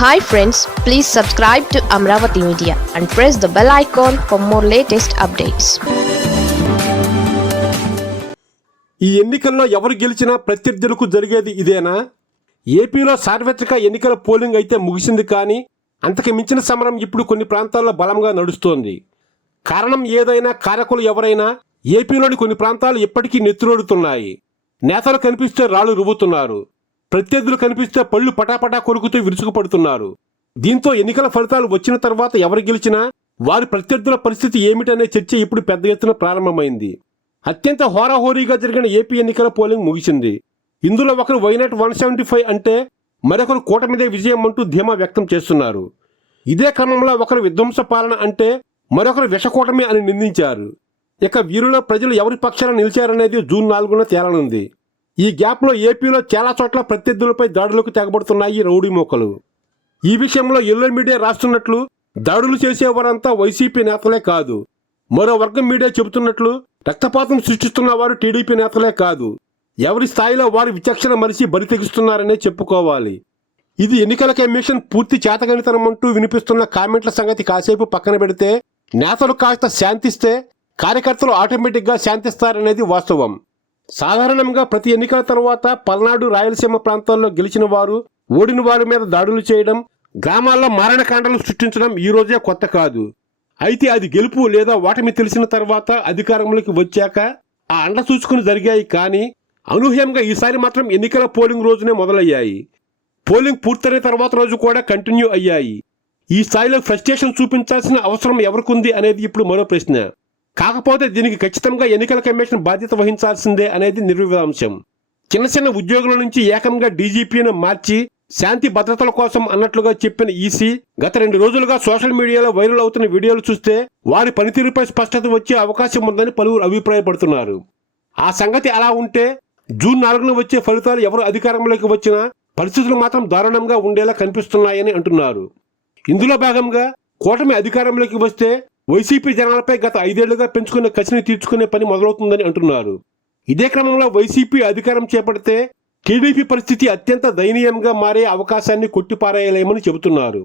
Hi friends please subscribe to Amaravati media and press the bell icon for more latest updates ఈ ఎన్నికల్లో ఎవరు గెలిచినా ప్రత్యర్థులకు జరిగేది ఇదేనా? ఏపీలో సార్వత్రిక ఎన్నికల పోలింగ్ అయితే ముగిసింది కానీ అంతకు మించిన సమరం ఇప్పుడు కొన్ని ప్రాంతాల్లో బలంగా నడుస్తోంది. కారణం ఏదైనా కారకులు ఎవరైనా ఏపీలోని కొన్ని ప్రాంతాలు ఇప్పటికీ నెత్తురోడుతున్నాయి. నేతలు కనిపిస్తే రాళ్ళు రువ్వుతున్నారు. ప్రత్యర్థులు కనిపిస్తే పళ్ళు పటాపటా కొరుకుతూ విరుచుకుపడుతున్నారు. దీంతో ఎన్నికల ఫలితాలు వచ్చిన తర్వాత ఎవరు గెలిచినా వారి ప్రత్యర్థుల పరిస్థితి ఏమిటనే చర్చ ఇప్పుడు పెద్ద ఎత్తున ప్రారంభమైంది. అత్యంత హోరాహోరీగా జరిగిన ఏపీ ఎన్నికల పోలింగ్ ముగిసింది. ఇందులో ఒకరు వైనాట్ వన్ సెవెంటీ ఫైవ్ అంటే మరొకరు కూటమిదే విజయం అంటూ ధీమా వ్యక్తం చేస్తున్నారు. ఇదే క్రమంలో ఒకరు విధ్వంస పాలన అంటే మరొకరు విషకూటమి అని నిందించారు. ఇక వీరిలో ప్రజలు ఎవరి పక్షాన నిలిచారనేది జూన్ నాలుగున తేలనుంది. ఈ గ్యాప్లో ఏపీలో చాలా చోట్ల ప్రత్యర్థులపై దాడులకు తెగబడుతున్నాయి రౌడీ మోకలు. ఈ విషయంలో ఎల్లో మీడియా రాస్తున్నట్లు దాడులు చేసేవారంతా వైసీపీ నేతలే కాదు. మరో వర్గం మీడియా చెబుతున్నట్లు రక్తపాతం సృష్టిస్తున్న వారు టీడీపీ నేతలే కాదు. ఎవరి స్థాయిలో వారి విచక్షణ మనిషి బరి తెగిస్తున్నారనే చెప్పుకోవాలి. ఇది ఎన్నికల కమిషన్ పూర్తి చేతగణితనం అంటూ వినిపిస్తున్న కామెంట్ల సంగతి కాసేపు పక్కన పెడితే నేతలు కాస్త శాంతిస్తే కార్యకర్తలు ఆటోమేటిక్గా శాంతిస్తారనేది వాస్తవం. సాధారణంగా ప్రతి ఎన్నికల తర్వాత పల్నాడు రాయలసీమ ప్రాంతాల్లో గెలిచిన వారు ఓడిన వారి మీద దాడులు చేయడం గ్రామాల్లో మారణకాండలు సృష్టించడం ఈ రోజే కొత్త కాదు. అయితే అది గెలుపు లేదా ఓటమి తెలిసిన తర్వాత అధికారంలోకి వచ్చాక ఆ అండ చూసుకుని జరిగాయి కానీ అనూహ్యంగా ఈసారి మాత్రం ఎన్నికల పోలింగ్ రోజునే మొదలయ్యాయి. పోలింగ్ పూర్తయిన తర్వాత రోజు కూడా కంటిన్యూ అయ్యాయి. ఈ స్థాయిలో ఫ్రస్ట్రేషన్ చూపించాల్సిన అవసరం ఎవరికుంది అనేది ఇప్పుడు మరో ప్రశ్న. కాకపోతే దీనికి ఖచ్చితంగా ఎన్నికల కమిషన్ బాధ్యత వహించాల్సిందే అనేది నిర్వివాంశం. చిన్న చిన్న ఉద్యోగుల నుంచి ఏకంగా డీజీపీని మార్చి శాంతి భద్రతల కోసం అన్నట్లుగా చెప్పిన ఈసీ గత రెండు రోజులుగా సోషల్ మీడియాలో వైరల్ అవుతున్న వీడియోలు చూస్తే వారి పనితీరుపై స్పష్టత వచ్చే అవకాశం ఉందని పలువురు అభిప్రాయపడుతున్నారు. ఆ సంగతి అలా ఉంటే జూన్ నాలుగున వచ్చే ఫలితాలు ఎవరు అధికారంలోకి వచ్చినా పరిస్థితులు మాత్రం దారుణంగా ఉండేలా కనిపిస్తున్నాయని అంటున్నారు. ఇందులో భాగంగా కూటమి అధికారంలోకి వస్తే వైసీపీ జనాలపై గత ఐదేళ్ళుగా పెంచుకున్న కసిని తీర్చుకునే పని మొదలవుతుందని అంటున్నారు. ఇదే క్రమంలో వైసీపీ అధికారం చేపడితే టీడీపీ పరిస్థితి అత్యంత దయనీయంగా మారే అవకాశాన్ని కొట్టిపారేయలేమని చెబుతున్నారు.